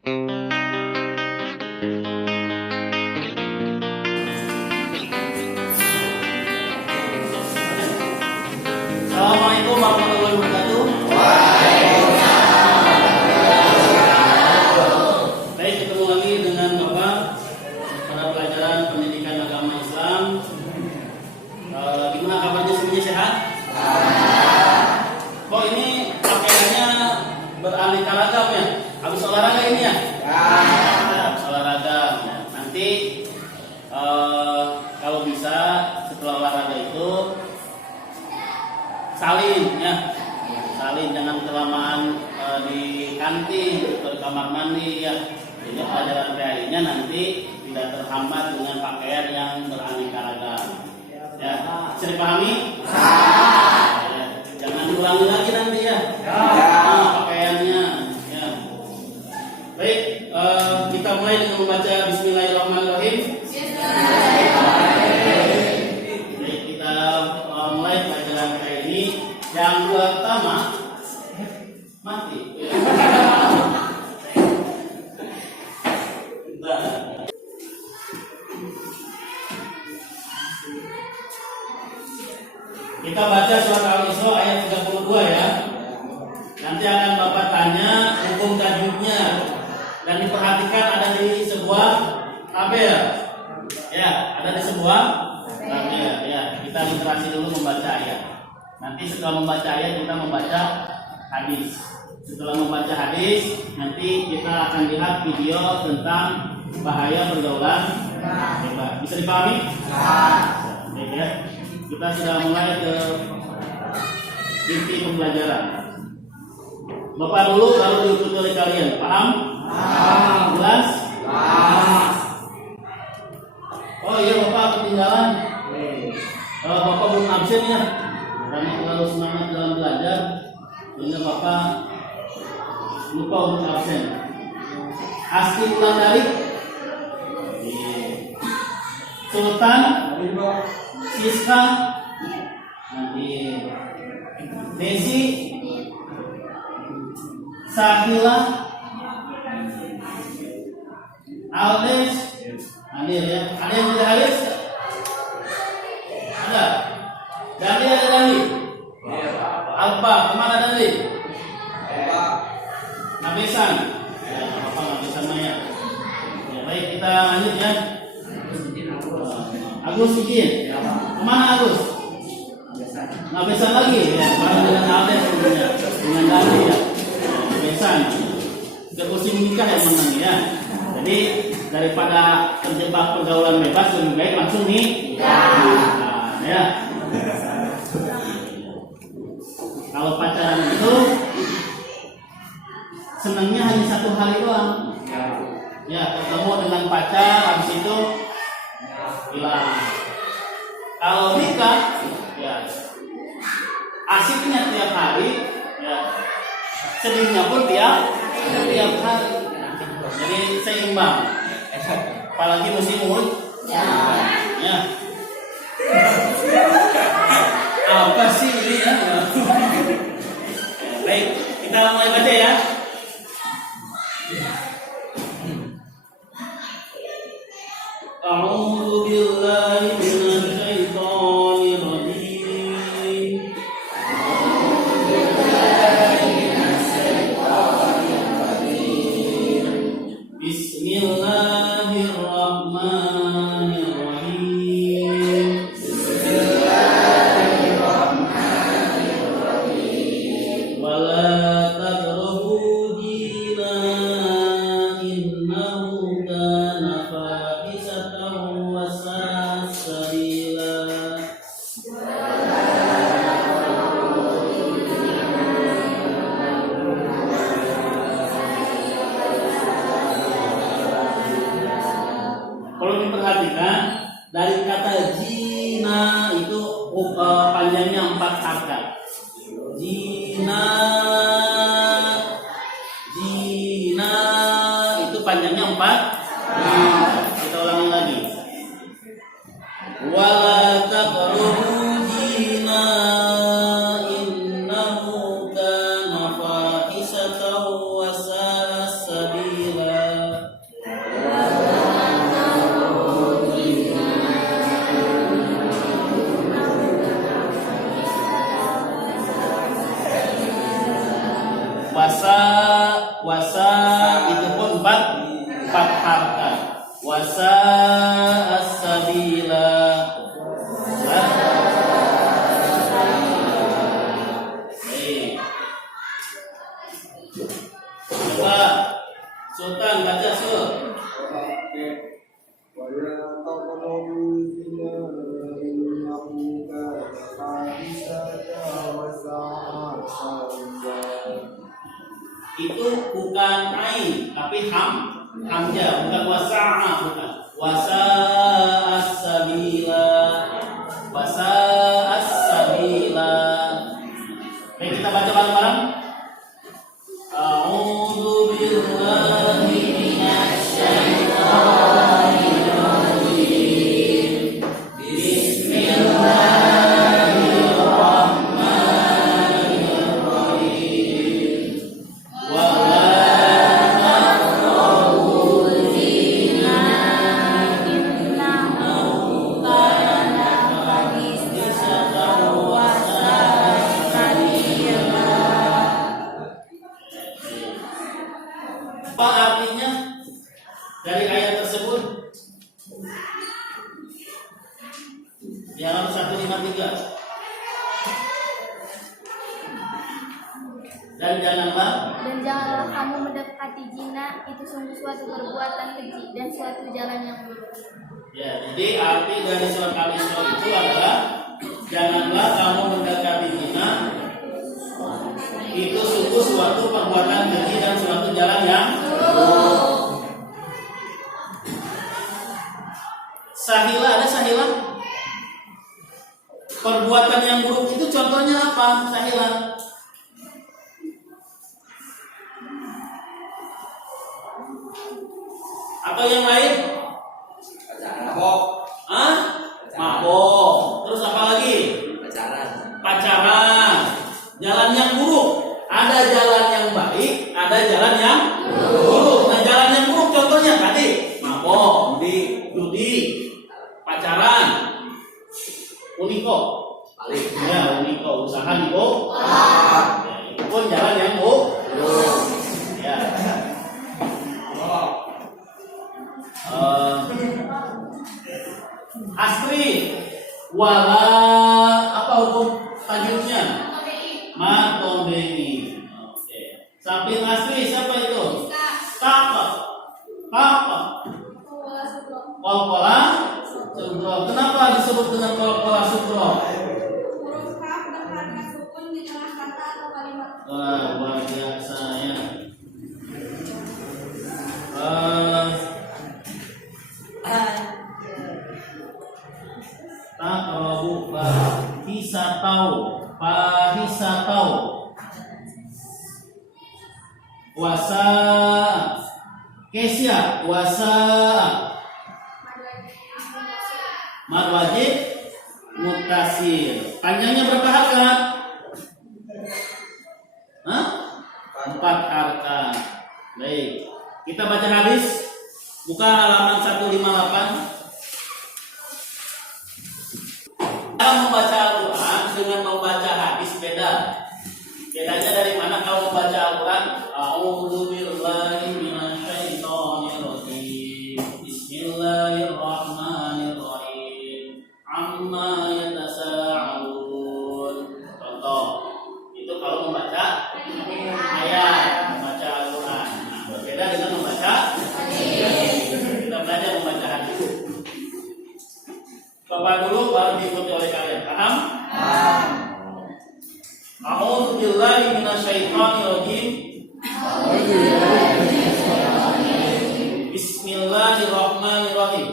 Assalamualaikum warahmatullahi wabarakatuh. Baik, ketemu lagi dengan Bapak pada pelajaran pendidikan agama Islam. Gimana kabarnya, semuanya sehat? Kok ini pakaiannya beraneka ragam ya? Habis olahraga ini ya? Habis olahraga. Nanti kalau bisa setelah olahraga itu salin ya, salin, jangan kelamaan di kantin atau di kamar mandi ya. Jadi pelajaran PAI-nya nanti tidak terhambat dengan pakaian yang beraneka ragam. Ya, bisa dipahami? Ya, jangan diulangi lagi nanti ya. Pakaiannya. Ya. Baik, kita mulai dengan membaca Bismillahirrahmanirrahim. Baik, kita mulai pelajaran kali ini. Yang pertama, mati. Kita baca surat Al-Isra ayat 32 ya. Nanti akan Bapak tanya hukum tajwidnya dan diperhatikan ada di sebuah tabel. Ya, ada di sebuah tabel ya. Kita literasi dulu membaca ayat. Nanti setelah membaca ayat kita membaca hadis. Setelah membaca hadis, nanti kita akan lihat video tentang bahaya pergaulan bebas. Bisa dipahami? Oke ya. Kita sudah mulai ke inti pembelajaran. Bapak dulu baru diikuti oleh kalian. Paham? Jelas? Oh iya, Bapak ketinggalan. Bapak belum absen ya. Karena terlalu semangat dalam belajar, sehingga Bapak lupa untuk absen. Asli ulang dari Sultan, Siska, nanti Desi, Sakila, Aldes, hadir ya. Ada yang tidak hadir? Ada. Dani ada Dani? Alpa, kemana Dani? Nabesan. Ya, apa Nabesan Maya? Ya, baik, kita lanjut ya. Agus Sidin. Kemana Agus? Nabesan lagi ya. Barang dengan Aldes sebenarnya. Dengan Dani ya. Nabesan. Sudah kursi menikah yang menang ya. Jadi daripada terjebak pergaulan bebas, lebih baik langsung nih. Nah, ya. Kalau pacaran itu senangnya hanya satu hari doang. Ya, ketemu dengan pacar, habis itu hilang. Kalau nikah, ya asiknya tiap hari, ya sedihnya pun tiap hari. Jadi seimbang. Apalagi musim ya. Apa sih ini ya? Baik, kita mulai baca ya. A'udzu billahi minasy syaithanir rajim. Bismillahirrahmanirrahim. Kalau diperhatikan dari kata jina itu panjangnya 4 kata. Jina itu panjangnya 4. Kita ulangi lagi. Wala taqrabu zina innahu kana fahisatan wa sa'a sabila. wasa itu pun empat harkat. Wasa as-sabila. Coba Sultan baca Sul. Itu bukan ain tapi hamzah, bukan wasa'a, bukan wasa as-sabila, wasa as-sabila. Baik, kita baca bareng-bareng. A'udzu billahi minasy syaithanir rajim. Bismillahirrahmanirrahim. Wa apa artinya dari ayat tersebut? Di halaman 153. Dan janganlah kamu mendekati zina, itu sungguh suatu perbuatan keji dan suatu jalan yang buruk. Ya, jadi arti dari surat Al-Isra itu adalah janganlah kamu mendekati zina, itu sungguh suatu perbuatan keji dan suatu jalan yang buruk. Sahila, ada sahila? Perbuatan yang buruk itu contohnya apa? Sahila? Atau yang lain? Mabok. Hah? Mabok. Terus apa lagi? Pacaran. Jalan yang buruk. Ada jalan yang baik, ada jalan yang buruk. Nah, jalan yang buruk contohnya tadi mabok, judi, pacaran, uniko, ya uniko, usaha niko. Ya, itu pun jalan yang buruk. Ya. Asri, wala apa hukum tajwidnya? Matobeni. Oke. Samping asri siapa itu? Kakak. Kolkola sugro. Kenapa disebut dengan kolkola sugro? Huruf kaf berharga sukun di tengah kata atau kalimat. Wah, luar biasa ya. Taqrabu fahisatau wasa kesia wasa mad wajib mutasir. Panjangnya berapa harkat? Hah? 4 harkat. Baik, kita baca hadis. Buka halaman 158. Dalam membaca Al-Quran dengan membaca hadis beda. Bedanya dari mana kalau membaca Al-Quran? A'udzu billahi minasyaitonir rajim. Bismillahirrahmanirrahim. Amma yatasaalun. Contoh. Itu kalau membaca ayat, membaca Al-Quran. Nah, berbeda dengan membaca hadis. Kita belajar membaca hadis. Coba dulu baru diikuti oleh kalian. Paham? A'udzu billahi minasyaitonir rajim. Bismillahirrahmanirrahim.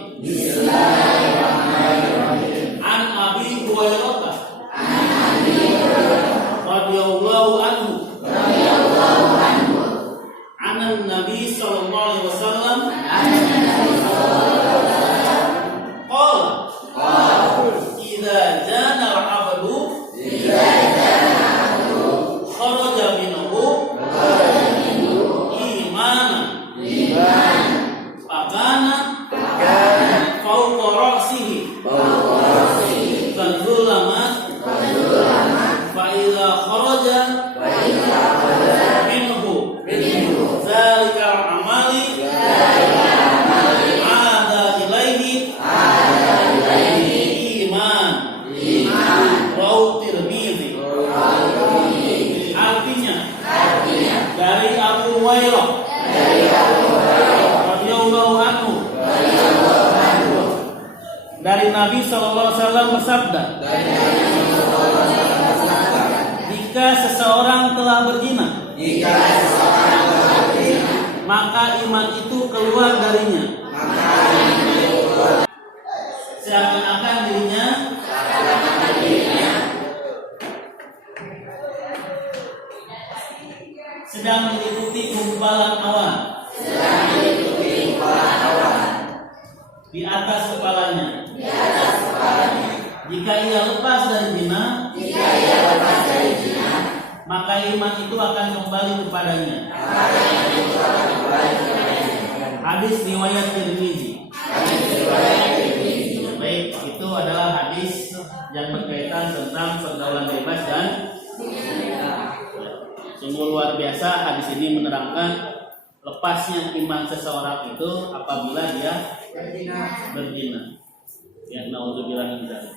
An Abi Hurairah radhiyallahu anhu. Anan Nabi sallallahu alaihi wasallam idza jana al-'abdu kharaja minhu imanan fakana fawqa ra'sihi kanzulamat fa idza kharaja minhu dari Nabi SAW bersabda, jika seseorang telah berzina, maka iman itu keluar darinya. Seakan-akan dirinya sedang meliputi gumpalan awan di atas kepalanya. Jika ia lepas dari zina, maka iman itu akan kembali kepadanya. Hadis riwayat Tirmizi. Baik, itu adalah hadis yang berkaitan tentang pergaulan bebas dan sungguh luar biasa. Hadis ini menerangkan lepasnya iman seseorang itu apabila dia berzina. Ya, naudzubillah min dzalik.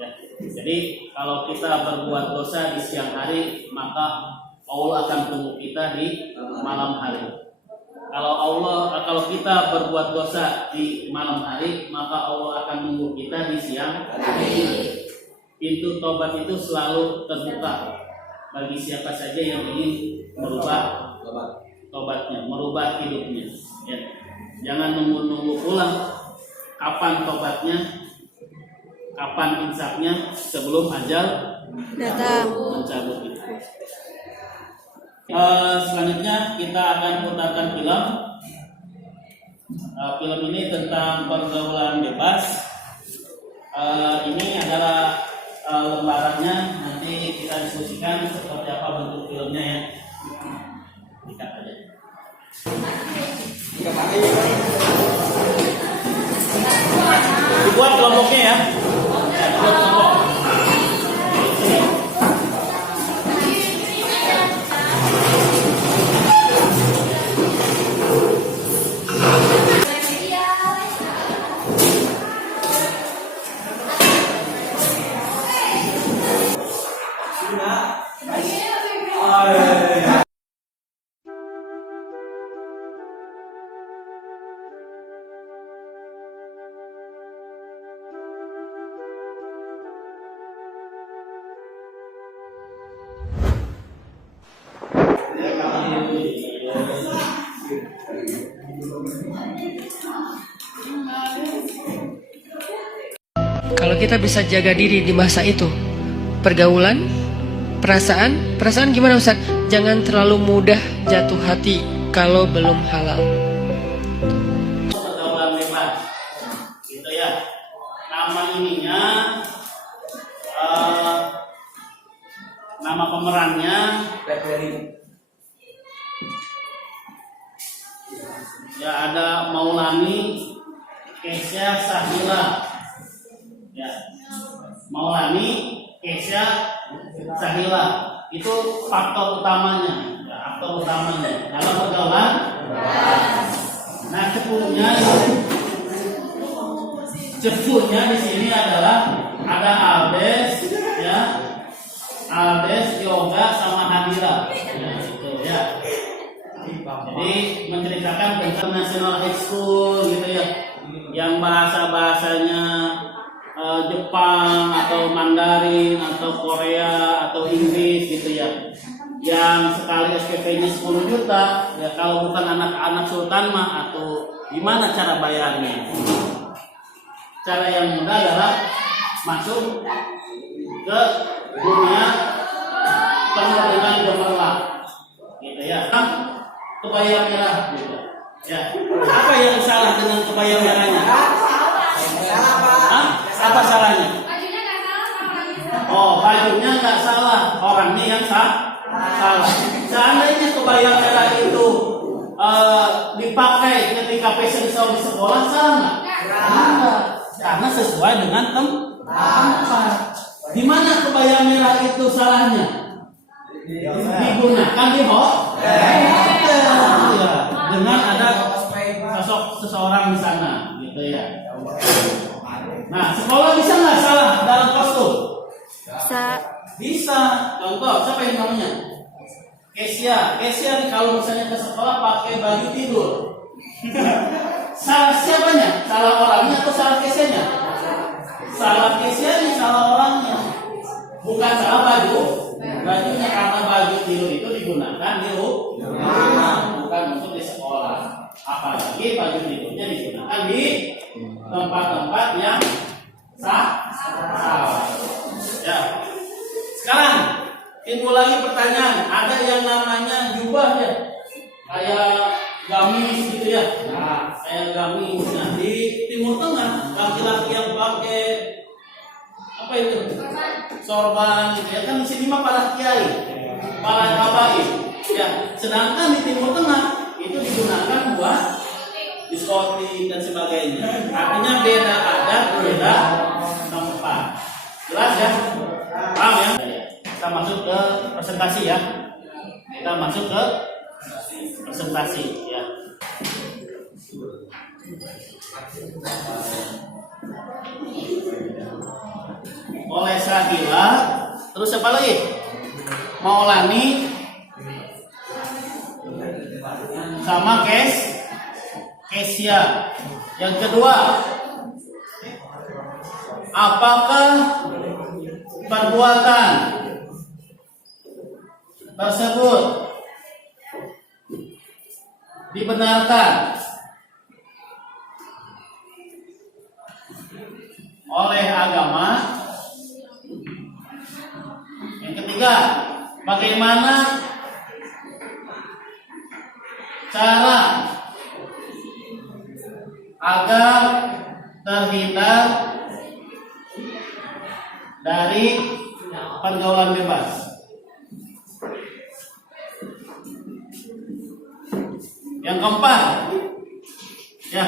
Ya. Jadi kalau kita berbuat dosa di siang hari, maka Allah akan tunggu kita di malam hari. Kalau kita berbuat dosa di malam hari, maka Allah akan tunggu kita di siang hari. Pintu tobat itu selalu terbuka bagi siapa saja yang ingin merubah tobatnya, merubah hidupnya. Ya. Jangan nunggu-nunggu pulang. Kapan tobatnya? Kapan insafnya? Sebelum ajal datang mencabut itu. Selanjutnya kita akan putarkan film. Film ini tentang pergaulan bebas. Ini adalah lembarannya. Nanti kita diskusikan seperti apa bentuk filmnya ya. Dikat aja. Dibuat kelompoknya ya. Dibuat kelompok. Kalau kita bisa jaga diri di masa itu, pergaulan, perasaan gimana Ustaz? Jangan terlalu mudah jatuh hati kalau belum halal. Pergaulan bebas, gitu ya. Nama ininya, nama pemerannya ya ada Maulani Kesya Sahila. Ya, Maulani Kesya Sahila itu faktor utamanya, ya, aktor utamanya dalam pergaulan. Nah, cepunya di sini adalah ada Aldes, ya, Aldes, Yoga sama Hadira, ya, itu ya. Jadi menceritakan tentang National High School gitu ya, yang bahasanya Jepang atau Mandarin atau Korea atau Inggris gitu ya, yang sekali SPP-nya 10 juta ya. Kalau bukan anak-anak sultan mah atau gimana cara bayarnya? Cara yang mudah adalah masuk ke dunia penerbangan gemerlap gitu ya. Kebaya merah gitu ya. Apa yang salah dengan kebaya merahnya? Apa salahnya? Bajunya nggak salah, Oh, bajunya nggak salah, orangnya yang salah. Seandainya kebaya merah itu dipakai ketika fashion show di sekolah, salah nggak? Enggak, karena sesuai dengan tempat. Di mana kebaya merah itu salahnya? Digunakan di hotel, ya, dengan ada sosok seseorang di sana, gitu ya. Nah, sekolah bisa nggak salah dalam kostum? Bisa. Contoh, siapa yang namanya? Kesya kalau misalnya ke sekolah pakai baju tidur. Salah siapanya? Salah orangnya atau salah Kesyanya? Salah Kesia ini salah orangnya. Bukan salah baju. Bajunya karena baju tidur itu digunakan di rumah, bukan untuk di sekolah. Apalagi baju tidurnya digunakan di tempat-tempat yang salah. Ya. Sekarang timbul lagi pertanyaan, ada yang namanya jubah ya, kayak gamis gitu ya. Nah, kayak gamis. Nah, di Timur Tengah laki-laki yang pakai apa itu? Sorban gitu ya, kan di sini mah para kiai, para habaib. Ya, sedangkan di Timur Tengah itu digunakan buat diskotik dan sebagainya. Artinya beda adat, beda tempat. Jelas ya? Paham ya? Kita masuk ke presentasi ya. Kita masuk ke presentasi ya. Oleh Syahila, terus apa lagi? Maulani sama Kesia. Yang kedua, apakah perbuatan tersebut dibenarkan oleh agama? Yang ketiga, bagaimana cara agar terhindar dari pergaulan bebas? Yang keempat, ya,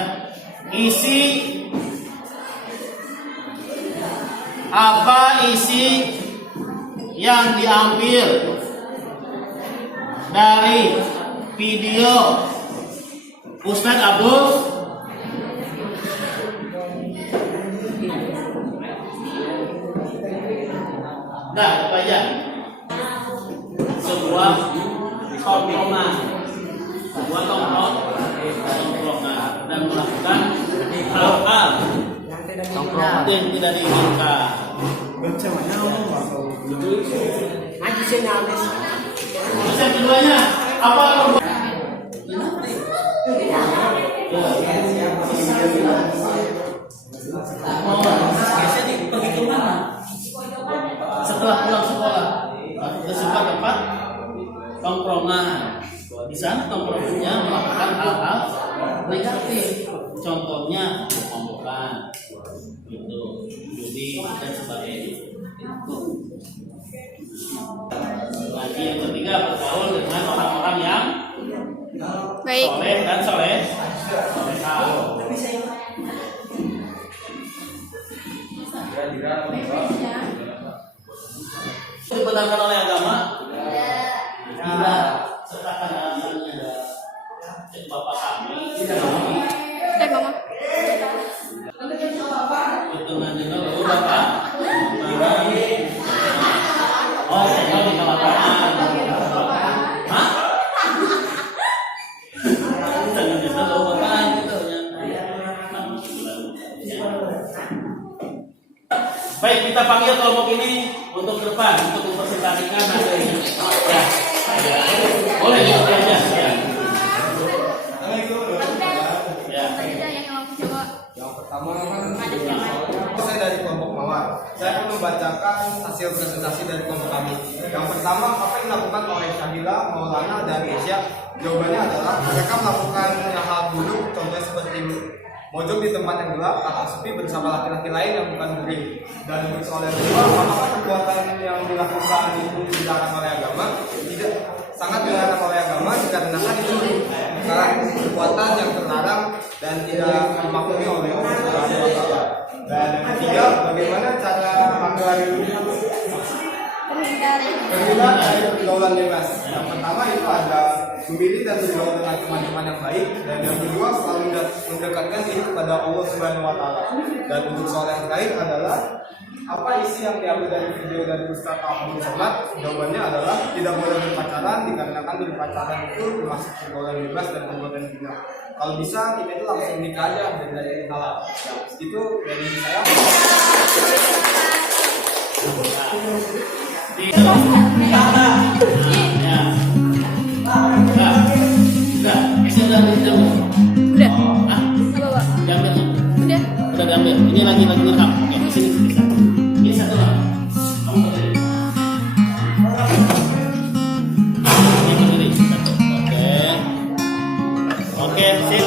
apa isi yang diambil dari video Ustadz Abdul nah, itu aja. Sebuah tongkrongan, dan melakukan hal-hal yang tidak diinginkan. Terus yang keduanya, apa biasanya pergi ke mana? Setelah pulang sekolah, ke sebuah tempat tongkrongan. Di sana tongkrongannya melakukan hal-hal negatif. Contohnya perampokan, gitu, judi dan sebagainya. Lagi yang ketiga, bergaul dengan orang-orang yang Baik. soleh dan soleh. Dibenarkan oleh agama? Tidak. Sertakan alasannya. Bapak kami Mama. hitungan dulu Bapak. Oh, saya di lapangan. Hah? Hitungan dulu Bapak gitu ya. Baik, kita panggil kelompok ini untuk ke depan untuk mempresentasikan hasilnya. Ya. Boleh gitu aja. Ya. Yang pertama saya dari kelompok Mawar. Saya akan membacakan hasil presentasi dari kelompok kami. Yang pertama, apa yang dilakukan oleh Syahila, Maulana, dan Kesia? Jawabannya adalah mereka melakukan hal buruk, contohnya seperti mojok di tempat yang gelap atau sepi bersama laki-laki lain yang bukan murim. Dan untuk soal yang kedua, apakah perbuatan yang dilakukan itu dilarang oleh agama? Tidak, sangat dilarang oleh agama dikarenakan itu merupakan perbuatan yang terlarang dan tidak dimaklumi oleh Allah Subhanahu wa Ta'ala. Dan yang ketiga, bagaimana cara agar terhindar dari pergaulan bebas? Yang pertama itu ada memilih dan bergaul dengan teman-teman yang baik, dan yang kedua selalu mendekatkan diri kepada Allah Subhanahu wa Ta'ala. Dan untuk soal yang terakhir adalah apa isi yang diambil dari video dari Ustaz Abdul Somad? Jawabannya adalah tidak boleh berpacaran dikarenakan berpacaran itu termasuk pergaulan bebas dan perbuatan zina. Kalau bisa kita itu langsung nikah aja dan dari halal. Itu dari saya. Udah. Apa, Pak? Diambil. Udah. Udah diambil. Ini lagi ngerekam. Oke, di sini. Ini satu lah. Kamu berdiri. Ini berdiri. Satu. Oke. Oke, sip.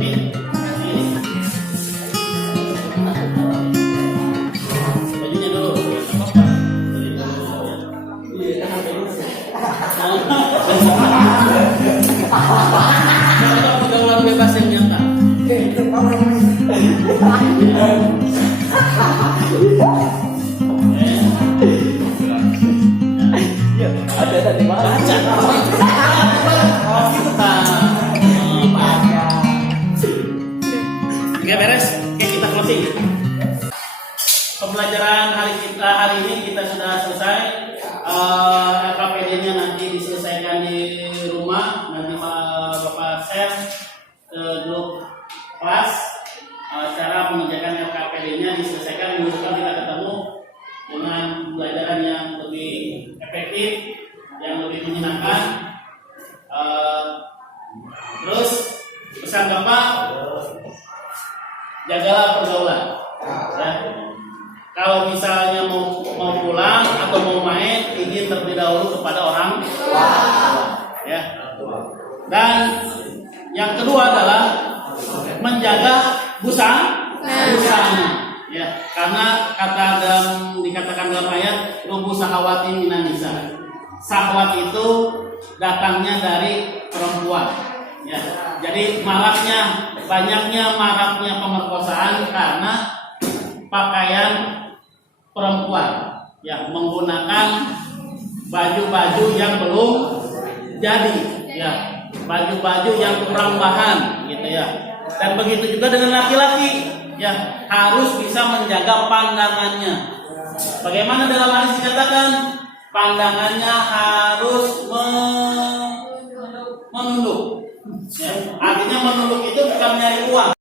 Ini. Ini. Bajunya dulu. Apa? Pergaulan bebas yang nyata. Oke, beres. Oke, kita closing. Pembelajaran hari ini kita sudah selesai. LKPD-nya nanti diselesaikan di rumah. Nanti Bapak share ke grup kelas. Cara mengerjakan LKPD-nya diselesaikan. Minggu depan kita ketemu dengan pembelajaran yang lebih efektif, yang lebih menyenangkan. Terus pesan Bapak, jagalah pergaulan. Ya. Kalau misalnya mau pulang atau mau main, izin terlebih dahulu kepada orang tua. Ya. Dan yang kedua adalah menjaga busana. Ya, karena dikatakan dalam ayat rubu sahawati minan nisa. Sahwat itu datangnya dari perempuan. Ya. Jadi banyaknya maraknya pemerkosaan karena pakaian perempuan, ya, menggunakan baju-baju yang belum jadi, ya, baju-baju yang kurang bahan, gitu ya. Dan begitu juga dengan laki-laki, ya, harus bisa menjaga pandangannya. Bagaimana dalam hadis dikatakan pandangannya harus menunduk. Ya, artinya menunduk itu bukan nyari uang,